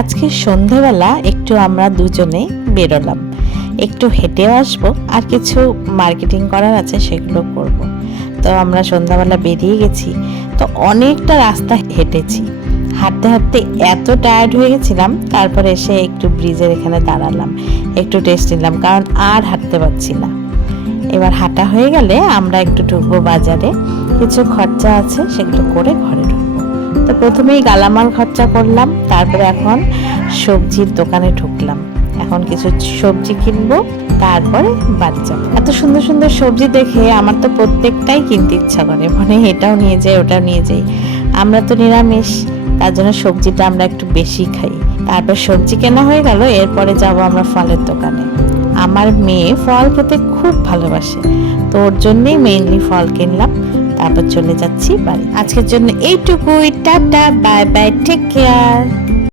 আজকে সন্ধ্যাবেলা একটু আমরা দুজনে বেরোলাম, একটু হেঁটেও আসবো আর কিছু মার্কেটিং করার আছে সেগুলো করব। তো আমরা সন্ধ্যাবেলা বেরিয়ে গেছি, তো অনেকটা রাস্তা হেঁটেছি। হাঁটতে হাঁটতে এত টায়ার্ড হয়ে গেছিলাম, তারপরে এসে একটু ব্রিজের এখানে দাঁড়ালাম, একটু রেস্ট নিলাম, কারণ আর হাঁটতে পারছি না। এবার হাঁটা হয়ে গেলে আমরা একটু ঢুকবো বাজারে, কিছু খরচা আছে সেগুলো করে ঘরে ঢুকবো। তো প্রথমেই গালামাল খরচা করলাম, তারপরে এখন সবজির দোকানে ঢুকলাম, এখন কিছু সবজি কিনবো, তারপরে বাড়ি যাবো। এত সুন্দর সুন্দর সবজি দেখে আমার তো প্রত্যেকটাই কিনতে ইচ্ছা করে, মানে এটাও নিয়ে যাই ওটাও নিয়ে যাই। আমরা তো নিরামিষ, তার জন্য সবজিটা আমরা একটু বেশি খাই। তারপর সবজি কেনা হয়ে গেল, এরপরে যাব আমরা ফলের দোকানে। আমার মেয়ে ফল খেতে খুব ভালোবাসে, তো ওর জন্যই মেইনলি ফল কিনলাম, তারপর চলে যাচ্ছি বাড়ি। আজকের জন্য এইটুকুই, tata, bye bye, take care.